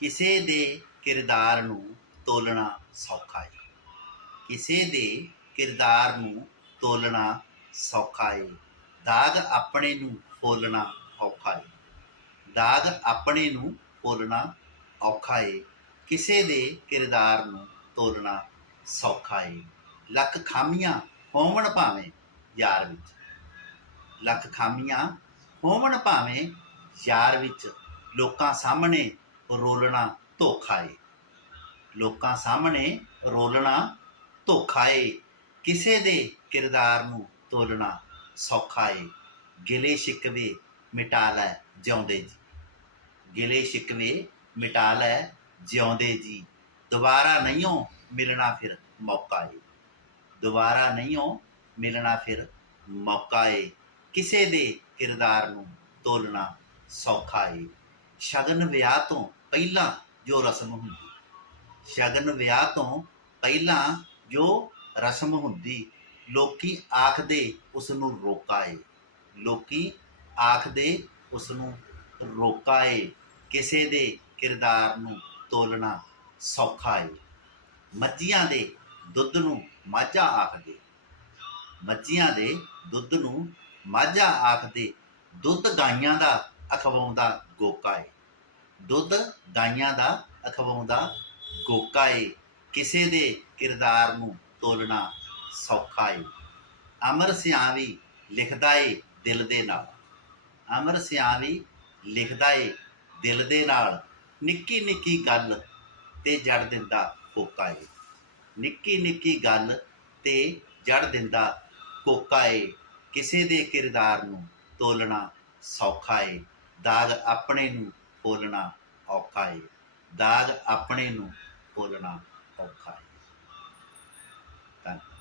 ਕਿਸੇ ਦੇ ਕਿਰਦਾਰ ਨੂੰ ਤੋਲਣਾ ਸੌਖਾ ਹੈ ਕਿਸੇ ਦੇ ਕਿਰਦਾਰ ਨੂੰ ਤੋਲਣਾ ਸੌਖਾ ਹੈ ਦਾਗ ਆਪਣੇ ਨੂੰ ਫੋਲਣਾ ਔਖਾ ਹੈ ਦਾਗ ਆਪਣੇ ਨੂੰ ਫੋਲਣਾ ਔਖਾ ਹੈ ਕਿਸੇ ਦੇ ਕਿਰਦਾਰ ਨੂੰ ਤੋਲਣਾ ਸੌਖਾ ਹੈ ਲੱਖ ਖਾਮੀਆਂ ਹੋਵਣ ਭਾਵੇਂ ਯਾਰ ਵਿੱਚ। ਲੱਖ ਖਾਮੀਆਂ ਹੋਵਣ ਭਾਵੇਂ ਯਾਰ ਵਿੱਚ। ਲੋਕਾਂ ਸਾਹਮਣੇ ਰੋਲਣਾ ਧੋਖਾ ਏ। ਲੋਕਾਂ ਸਾਹਮਣੇ ਰੋਲਣਾ ਧੋਖਾ ਏ। ਕਿਸੇ ਦੇ ਕਿਰਦਾਰ ਨੂੰ ਤੋਲਣਾ ਸੌਖਾ ਏ। ਗਿਲੇ ਸ਼ਿਕਵੇ ਮਿਟਾ ਲੈ ਜਿਉਂਦੇ ਜੀ। ਗਿਲੇ ਸ਼ਿਕਵੇ ਮਿਟਾ ਲੈ ਜਿਉਂਦੇ ਜੀ। ਦੁਬਾਰਾ ਨਹੀਂਓ ਮਿਲਣਾ ਫਿਰ ਮੌਕਾ ਏ। ਦੁਬਾਰਾ ਨਹੀਂਓ ਮਿਲਣਾ ਫਿਰ ਮੌਕਾ ਏ। ਕਿਸੇ ਦੇ ਕਿਰਦਾਰ ਨੂੰ ਤੋਲਣਾ ਸੌਖਾ ਏ। ਸ਼ਗਨ ਵਿਆਹ ਤੋਂ ਪਹਿਲਾਂ ਜੋ ਰਸਮ ਹੁੰਦੀ। ਸ਼ਗਨ ਵਿਆਹ ਤੋਂ ਪਹਿਲਾਂ ਜੋ ਰਸਮ ਹੁੰਦੀ, ਲੋਕੀ ਆਖਦੇ ਉਸ ਨੂੰ ਰੋਕਾ ਏ ਲੋਕੀ ਆਖਦੇ ਉਸ ਨੂੰ ਰੋਕਾ ਏ ਕਿਸੇ ਦੇ ਕਿਰਦਾਰ ਨੂੰ ਤੋਲਣਾ ਸੌਖਾ ਏ ਮੱਝੀਆਂ ਦੇ ਦੁੱਧ ਨੂੰ ਮਾਝਾ ਆਖਦੇ। ਮੱਝੀਆਂ ਦੇ ਦੁੱਧ ਨੂੰ ਮਾਝਾ ਆਖਦੇ। ਦੁੱਧ ਗਾਈਆਂ ਦਾ ਅਖਵਾਉਂਦਾ ਗੋਕਾ ਏ ਦੁੱਧ ਗਾਈਆਂ ਦਾ ਅਖਵਾਉਂਦਾ ਗੋਕਾ ਏ। ਕਿਸੇ ਦੇ ਕਿਰਦਾਰ ਨੂੰ ਤੋਲਣਾ ਸੌਖਾ ਏ। ਅਮਰ ਸਿਆਵੀ ਲਿਖਦਾ ਏ ਦਿਲ ਦੇ ਨਾਲ। ਅਮਰ ਸਿਆਵੀ ਲਿਖਦਾ ਏ ਦਿਲ ਦੇ ਨਾਲ। ਨਿੱਕੀ ਨਿੱਕੀ ਗੱਲ ਤੇ ਜੜ ਦਿੰਦਾ ਕੋਕਾ ਏ। ਨਿੱਕੀ ਨਿੱਕੀ ਗੱਲ ਤੇ ਜੜ ਦਿੰਦਾ ਕੋਕਾ ਏ। ਕਿਸੇ ਦੇ ਕਿਰਦਾਰ ਨੂੰ ਤੋਲਣਾ ਸੌਖਾ ਏ। ਦਾਗ ਆਪਣੇ ਨੂੰ ਫੋਲਣਾ ਔਖਾ ਏ। ਦਾਗ ਆਪਣੇ ਨੂੰ ਫੋਲਣਾ ਔਖਾ ਏ। ਧੰਨਵਾਦ।